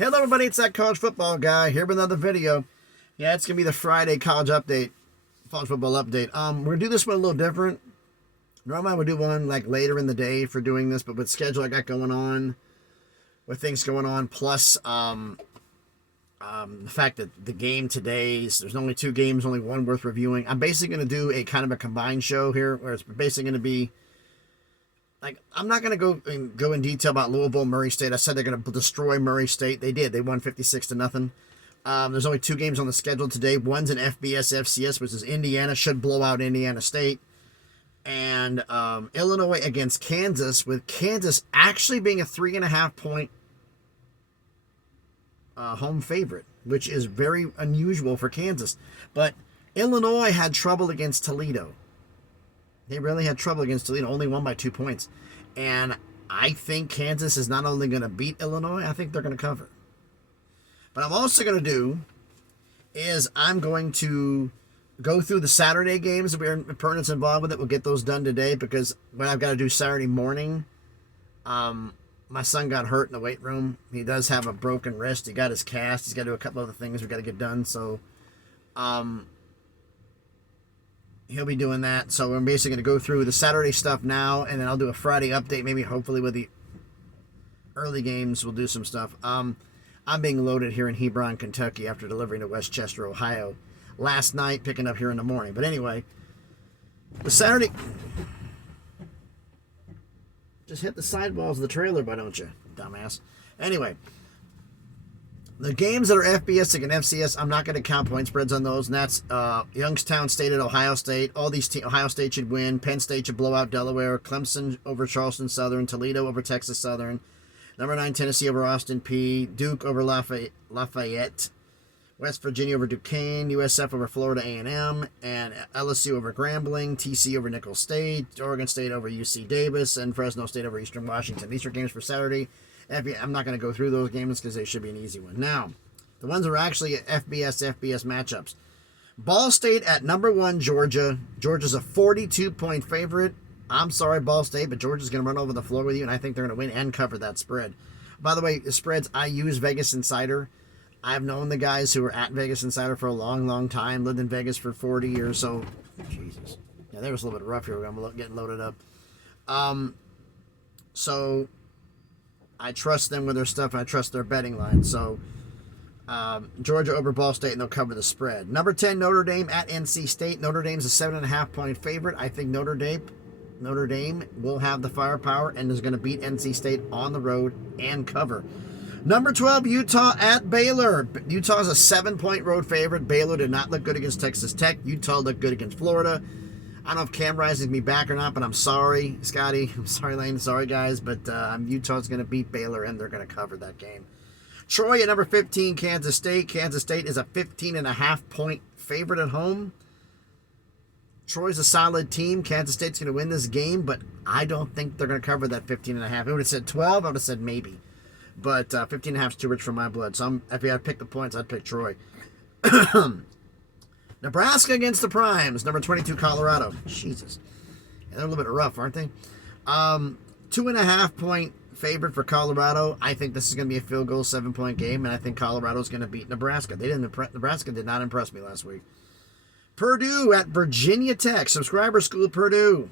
Hello everybody, it's that college football guy here with another video. Yeah, it's going to be the Friday college football update. We're going to do this one a little different. Normally I would do one like later in the day for doing this, but with schedule I got going on, with things going on, plus the fact that the game there's only 2 games, only one worth reviewing. I'm basically going to do a kind of a combined show here, where it's basically going to be like, I'm not going to go in detail about Louisville, Murray State. I said they're going to destroy Murray State. They did. They won 56-0. There's only 2 games on the schedule today. One's an FBS FCS, which is Indiana. Should blow out Indiana State. And Illinois against Kansas, with Kansas actually being a 3.5-point home favorite, which is very unusual for Kansas. But Illinois had trouble against Toledo. They really had trouble against Toledo, only won by 2 points. And I think Kansas is not only going to beat Illinois, I think they're going to cover. But I'm also going to do is I'm going to go through the Saturday games that we're opponents involved with. We'll get those done today, because what I've got to do Saturday morning, my son got hurt in the weight room. He does have a broken wrist. He got his cast. He's got to do a couple other things we've got to get done. So, he'll be doing that. So we're basically going to go through the Saturday stuff now, and then I'll do a Friday update, maybe hopefully with the early games. We'll do some stuff. I'm being loaded here in Hebron, Kentucky after delivering to Westchester, Ohio last night, picking up here in the morning. But anyway, the Saturday... Just hit the sidewalls of the trailer, why don't you, dumbass? Anyway, the games that are FBS against FCS, I'm not going to count point spreads on those, and that's Youngstown State at Ohio State. All these Ohio State should win. Penn State should blow out Delaware. Clemson over Charleston Southern. Toledo over Texas Southern. Number 9, Tennessee over Austin Peay. Duke over Lafayette. West Virginia over Duquesne. USF over Florida A&M. And LSU over Grambling. TC over Nicholls State. Oregon State over UC Davis. And Fresno State over Eastern Washington. These are games for Saturday. I'm not going to go through those games because they should be an easy one. Now, the ones that are actually FBS matchups. Ball State at number 1, Georgia. Georgia's a 42-point favorite. I'm sorry, Ball State, but Georgia's going to run over the floor with you, and I think they're going to win and cover that spread. By the way, the spreads, I use Vegas Insider. I've known the guys who were at Vegas Insider for a long, long time. Lived in Vegas for 40 years, so... Jesus. Yeah, there was a little bit rough here. I'm getting loaded up. So... I trust them with their stuff, and I trust their betting line. So, Georgia over Ball State, and they'll cover the spread. Number 10, Notre Dame at NC State. Notre Dame's a 7.5-point favorite. I think Notre Dame will have the firepower and is going to beat NC State on the road and cover. Number 12, Utah at Baylor. Utah's a 7-point road favorite. Baylor did not look good against Texas Tech. Utah looked good against Florida. I don't know if Cam Rising's going to be back or not, but I'm sorry, Scotty. I'm sorry, Lane. Sorry, guys. But Utah's going to beat Baylor, and they're going to cover that game. Troy at number 15, Kansas State. Kansas State is a 15.5-point favorite at home. Troy's a solid team. Kansas State's going to win this game, but I don't think they're going to cover that 15.5. If it would have said 12, I would have said maybe. But 15.5 is too rich for my blood. So if I had to pick the points, I'd pick Troy. Nebraska against the Primes. Number 22, Colorado. Jesus. Yeah, they're a little bit rough, aren't they? 2.5-point favorite for Colorado. I think this is going to be a field goal, 7-point game, and I think Colorado's going to beat Nebraska. Nebraska did not impress me last week. Purdue at Virginia Tech. Subscriber school, Purdue.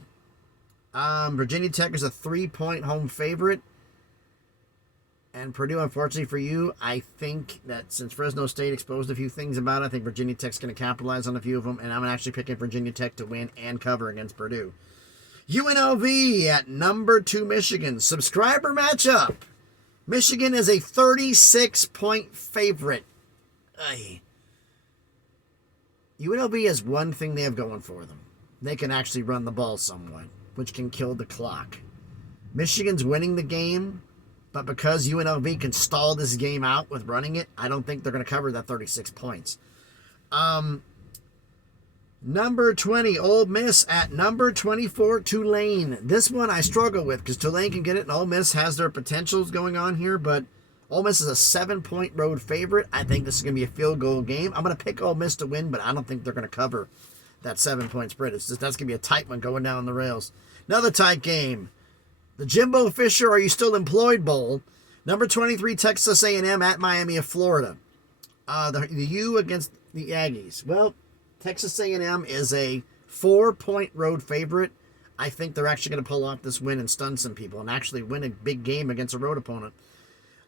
Virginia Tech is a 3-point home favorite. And Purdue, unfortunately for you, I think that since Fresno State exposed a few things about it, I think Virginia Tech's going to capitalize on a few of them, and I'm actually picking Virginia Tech to win and cover against Purdue. UNLV at number 2, Michigan. Subscriber matchup. Michigan is a 36-point favorite. UNLV has one thing they have going for them. They can actually run the ball somewhat, which can kill the clock. Michigan's winning the game. But because UNLV can stall this game out with running it, I don't think they're going to cover that 36 points. Number 20, Ole Miss at number 24, Tulane. This one I struggle with because Tulane can get it, and Ole Miss has their potentials going on here. But Ole Miss is a 7-point road favorite. I think this is going to be a field goal game. I'm going to pick Ole Miss to win, but I don't think they're going to cover that 7-point spread. That's going to be a tight one going down the rails. Another tight game. The Jimbo Fisher Are You Still Employed Bowl. Number 23, Texas A&M at Miami of Florida. The U against the Aggies. Well, Texas A&M is a 4-point road favorite. I think they're actually going to pull off this win and stun some people and actually win a big game against a road opponent.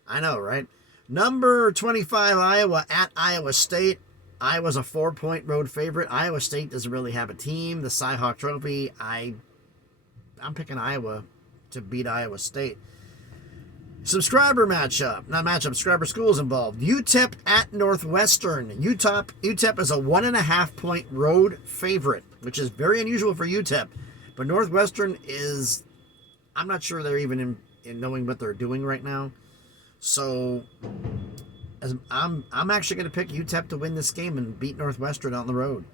I know, right? Number 25, Iowa at Iowa State. Iowa's a 4-point road favorite. Iowa State doesn't really have a team. The Cy-Hawk Trophy, I'm picking Iowa to beat Iowa State. Subscriber schools involved. UTEP at Northwestern. UTEP is a 1.5-point road favorite, which is very unusual for UTEP. But Northwestern is, I'm not sure they're even in knowing what they're doing right now. So I'm actually going to pick UTEP to win this game and beat Northwestern on the road.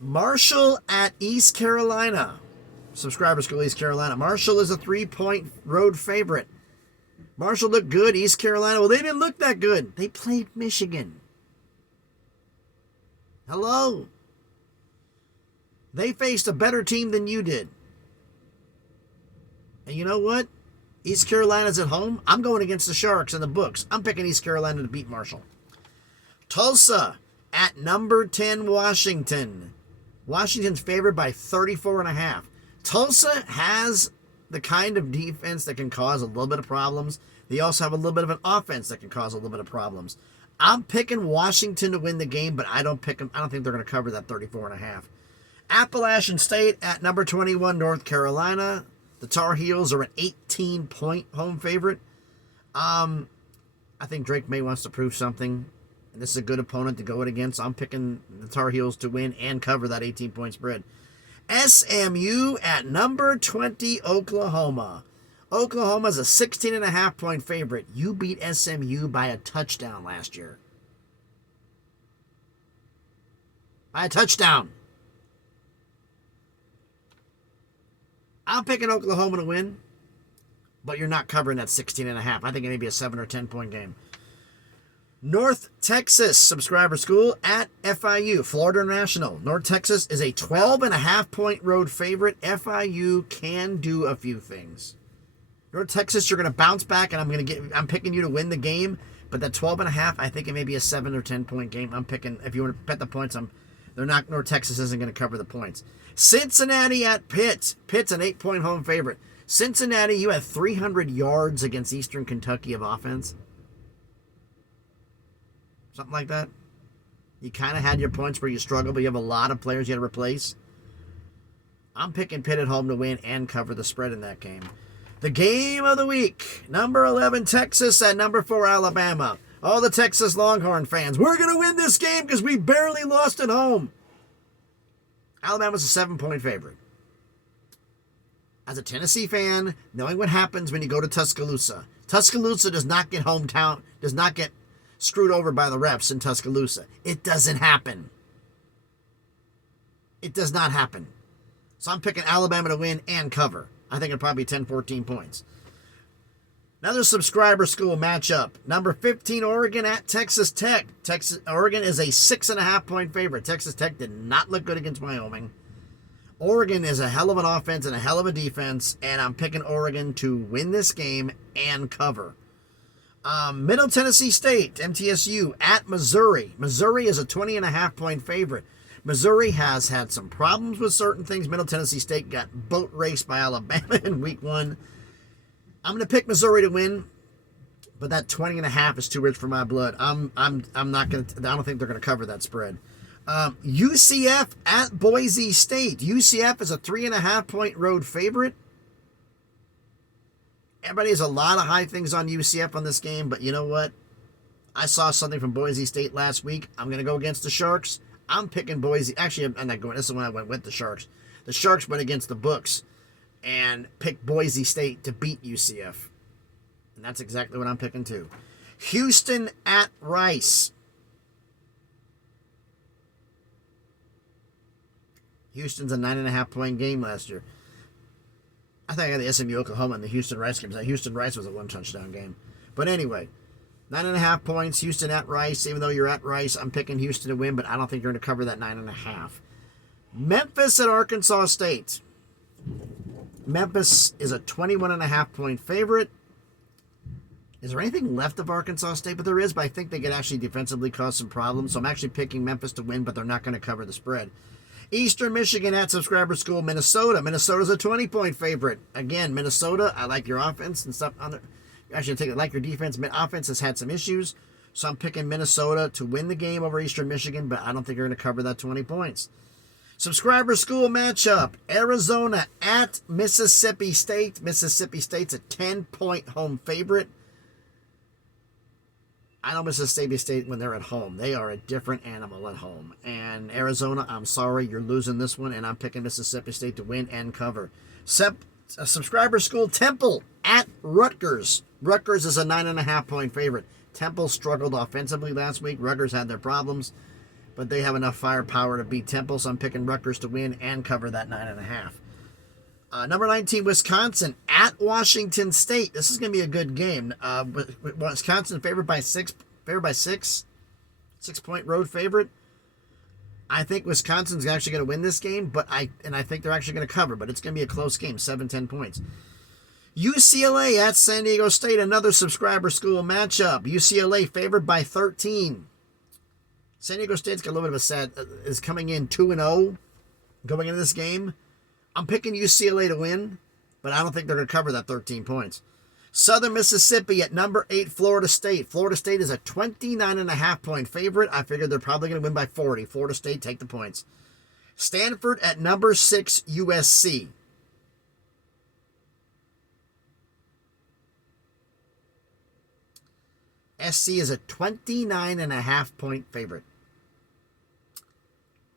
Marshall at East Carolina. Subscriber school, East Carolina. Marshall is a 3-point road favorite. Marshall looked good. East Carolina, well, they didn't look that good. They played Michigan. Hello? They faced a better team than you did. And you know what? East Carolina's at home. I'm going against the Sharks in the books. I'm picking East Carolina to beat Marshall. Tulsa at number 10, Washington. Washington's favored by 34.5. Tulsa has the kind of defense that can cause a little bit of problems. They also have a little bit of an offense that can cause a little bit of problems. I'm picking Washington to win the game, but I don't think they're going to cover that 34.5. Appalachian State at number 21, North Carolina. The Tar Heels are an 18-point home favorite. I think Drake May wants to prove something, and this is a good opponent to go against. I'm picking the Tar Heels to win and cover that 18-point spread. SMU at number 20, Oklahoma. Oklahoma's a 16.5-point favorite. You beat SMU by a touchdown last year. By a touchdown. I'm picking Oklahoma to win, but you're not covering that 16.5. I think it may be a 7 or 10-point game. North Texas subscriber school at FIU, Florida International. North Texas is a 12.5-point road favorite. FIU can do a few things. North Texas, you're going to bounce back, and I'm picking you to win the game. But that 12.5, I think it may be a 7 or 10-point game. I'm picking, if you want to bet the points, North Texas isn't going to cover the points. Cincinnati at Pitt. Pitt's an 8-point home favorite. Cincinnati, you had 300 yards against Eastern Kentucky of offense. Something like that. You kind of had your points where you struggled, but you have a lot of players you had to replace. I'm picking Pitt at home to win and cover the spread in that game. The game of the week. Number 11, Texas at number 4, Alabama. All the Texas Longhorn fans, we're going to win this game because we barely lost at home. Alabama's a 7-point favorite. As a Tennessee fan, knowing what happens when you go to Tuscaloosa. Tuscaloosa does not get screwed over by the refs in Tuscaloosa. It doesn't happen. It does not happen. So I'm picking Alabama to win and cover. I think it'll probably be 10, 14 points. Another subscriber school matchup. Number 15, Oregon at Texas Tech. Oregon is a 6.5-point favorite. Texas Tech did not look good against Wyoming. Oregon is a hell of an offense and a hell of a defense, and I'm picking Oregon to win this game and cover. Middle Tennessee State, MTSU, at Missouri. Missouri is a 20.5-point favorite. Missouri has had some problems with certain things. Middle Tennessee State got boat raced by Alabama in week 1. I'm going to pick Missouri to win, but that 20.5 is too rich for my blood. I'm not going to. I don't think they're going to cover that spread. UCF at Boise State. UCF is a 3.5-point road favorite. Everybody has a lot of high things on UCF on this game, but you know what? I saw something from Boise State last week. I'm going to go against the Sharks. I'm picking Boise. Actually, I'm not going. This is when I went with the Sharks. The Sharks went against the books and picked Boise State to beat UCF. And that's exactly what I'm picking too. Houston at Rice. Houston's a 9.5-point game last year. I think I got the SMU Oklahoma and the Houston Rice games. Houston Rice was a 1-touchdown game. But anyway, 9.5 points, Houston at Rice. Even though you're at Rice, I'm picking Houston to win, but I don't think you're going to cover that 9.5. Memphis at Arkansas State. Memphis is a 21.5-point favorite. Is there anything left of Arkansas State? But there is, but I think they could actually defensively cause some problems. So I'm actually picking Memphis to win, but they're not going to cover the spread. Eastern Michigan at Subscriber School, Minnesota. Minnesota's a 20-point favorite. Again, Minnesota, I like your offense and stuff. Actually, I like your defense. Offense has had some issues. So I'm picking Minnesota to win the game over Eastern Michigan, but I don't think they're going to cover that 20 points. Subscriber School matchup, Arizona at Mississippi State. Mississippi State's a 10-point home favorite. I know Mississippi State when they're at home. They are a different animal at home. And Arizona, I'm sorry, you're losing this one, and I'm picking Mississippi State to win and cover. Subscriber School, Temple at Rutgers. Rutgers is a 9.5-point favorite. Temple struggled offensively last week. Rutgers had their problems, but they have enough firepower to beat Temple, so I'm picking Rutgers to win and cover that 9.5. Number 19, Wisconsin at Washington State. This is going to be a good game. Wisconsin favored by 6. 6-point road favorite. I think Wisconsin's actually going to win this game, but I think they're actually going to cover, but it's going to be a close game, 7-10 points. UCLA at San Diego State, another Subscriber School matchup. UCLA favored by 13. San Diego State's got a little bit of a set, is coming in 2-0 going into this game. I'm picking UCLA to win, but I don't think they're going to cover that 13 points. Southern Mississippi at number 8, Florida State. Florida State is a 29.5-point favorite. I figured they're probably going to win by 40. Florida State, take the points. Stanford at number 6, USC. SC is a 29.5-point favorite.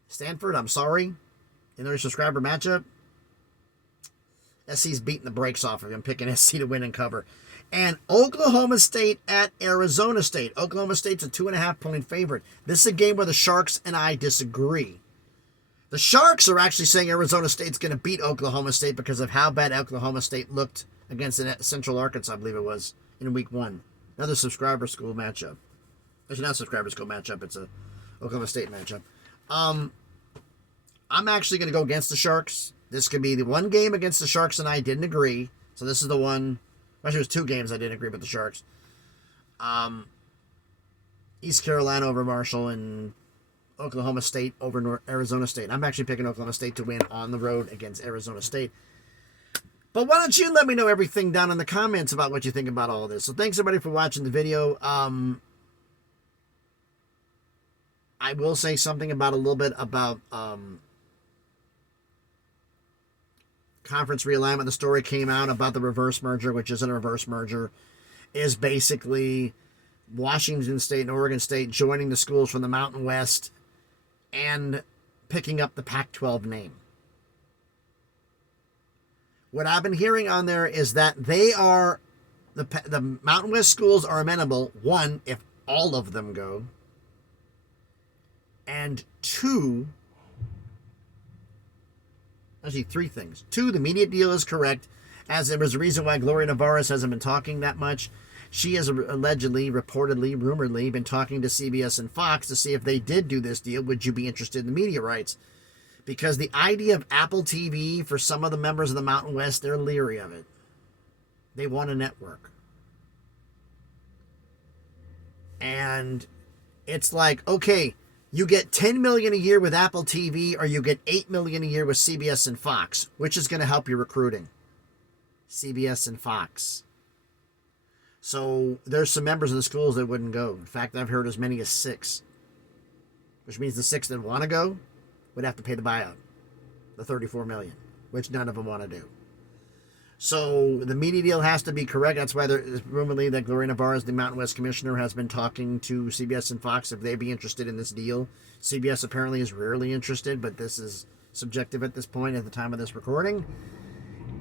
Stanford, I'm sorry. In their subscriber matchup, SC's beating the brakes off of him, picking SC to win and cover. And Oklahoma State at Arizona State. Oklahoma State's a 2.5-point favorite. This is a game where the Sharks and I disagree. The Sharks are actually saying Arizona State's going to beat Oklahoma State because of how bad Oklahoma State looked against Central Arkansas, I believe it was, in week 1. Another Subscriber School matchup. Actually, not a Subscriber School matchup. It's a Oklahoma State matchup. I'm actually going to go against the Sharks. This could be the one game against the Sharks and I didn't agree. So this is the one. Actually, it was 2 games I didn't agree with the Sharks. East Carolina over Marshall and Oklahoma State over Arizona State. I'm actually picking Oklahoma State to win on the road against Arizona State. But why don't you let me know everything down in the comments about what you think about all of this. So thanks everybody for watching the video. I will say something about a little bit about conference realignment. The story came out about the reverse merger, which isn't a reverse merger, is basically Washington State and Oregon State joining the schools from the Mountain West and picking up the Pac-12 name. What I've been hearing on there is that they are, the Mountain West schools are amenable, 1, if all of them go, and 2, actually 3 things. 2, the media deal is correct, as there was a reason why Gloria Navarez hasn't been talking that much. She has allegedly, reportedly, rumoredly been talking to CBS and Fox to see if they did do this deal, would you be interested in the media rights? Because the idea of Apple TV, for some of the members of the Mountain West, they're leery of it. They want a network. And it's like, okay, you get $10 million a year with Apple TV, or you get $8 million a year with CBS and Fox. Which is going to help your recruiting? CBS and Fox. So there's some members of the schools that wouldn't go. In fact, I've heard as many as 6. Which means the 6 that want to go would have to pay the buyout, the $34 million, which none of them want to do. So the media deal has to be correct. That's why there's rumoredly that Gloria Navarez, the Mountain West commissioner, has been talking to CBS and Fox if they'd be interested in this deal. CBS apparently is rarely interested, but this is subjective at this point at the time of this recording.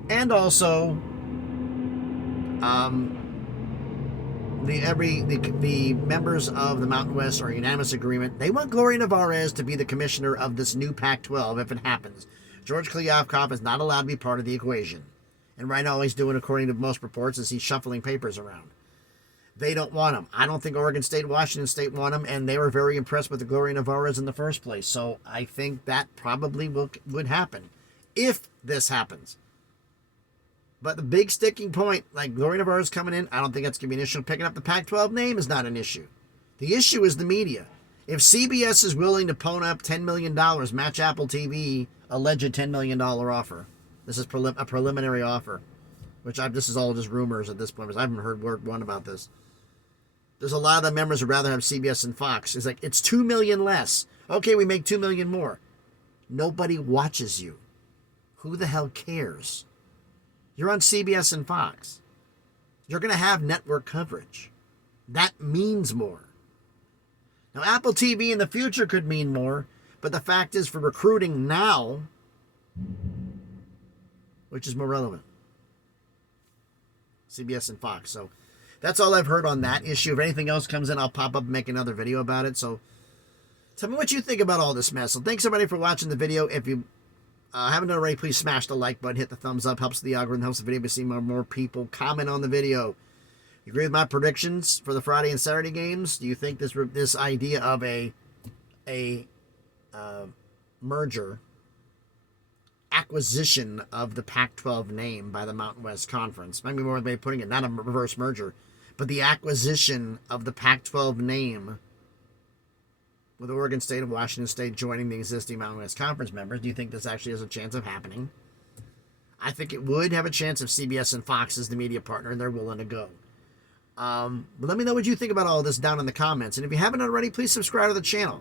And also, the members of the Mountain West are in unanimous agreement. They want Gloria Navarez to be the commissioner of this new Pac-12 if it happens. George Kliavkoff is not allowed to be part of the equation. And right now, all he's doing, according to most reports, is he's shuffling papers around. They don't want him. I don't think Oregon State, Washington State want him, and they were very impressed with the Gloria Navarez in the first place. So I think that probably would happen if this happens. But the big sticking point, like Gloria Navarro's coming in, I don't think that's going to be an issue. Picking up the Pac-12 name is not an issue. The issue is the media. If CBS is willing to pony up $10 million, match Apple TV, alleged $10 million offer. This is a preliminary offer, which this is all just rumors at this point, because I haven't heard word one about this. There's a lot of the members would rather have CBS and Fox. It's like, it's $2 million less. Okay, we make $2 million more. Nobody watches you. Who the hell cares? You're on CBS and Fox. You're going to have network coverage. That means more. Now, Apple TV in the future could mean more, but the fact is, for recruiting now, which is more relevant? CBS and Fox. So that's all I've heard on that issue. If anything else comes in, I'll pop up and make another video about it. So tell me what you think about all this mess. So thanks, everybody, for watching the video. If you haven't done already, please smash the like button, hit the thumbs up. Helps the algorithm, helps the video be seen by more people. Comment on the video. You agree with my predictions for the Friday and Saturday games? Do you think this idea of a merger, acquisition of the Pac-12 name by the Mountain West Conference, maybe more than putting it, not a reverse merger, but the acquisition of the Pac-12 name with Oregon State and Washington State joining the existing Mountain West Conference members, do you think this actually has a chance of happening? I think it would have a chance if CBS and Fox is the media partner and they're willing to go. But let me know what you think about all of this down in the comments. And if you haven't already, please subscribe to the channel.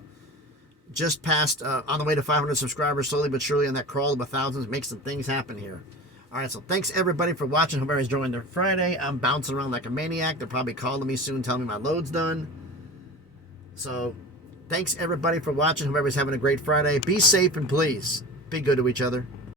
Just passed on the way to 500 subscribers, slowly but surely on that crawl of 1,000. Make some things happen here. All right, so thanks everybody for watching. Hope everybody's enjoying their Friday. I'm bouncing around like a maniac. They're probably calling me soon, telling me my load's done. So thanks everybody for watching. Hope everybody's having a great Friday. Be safe and please be good to each other.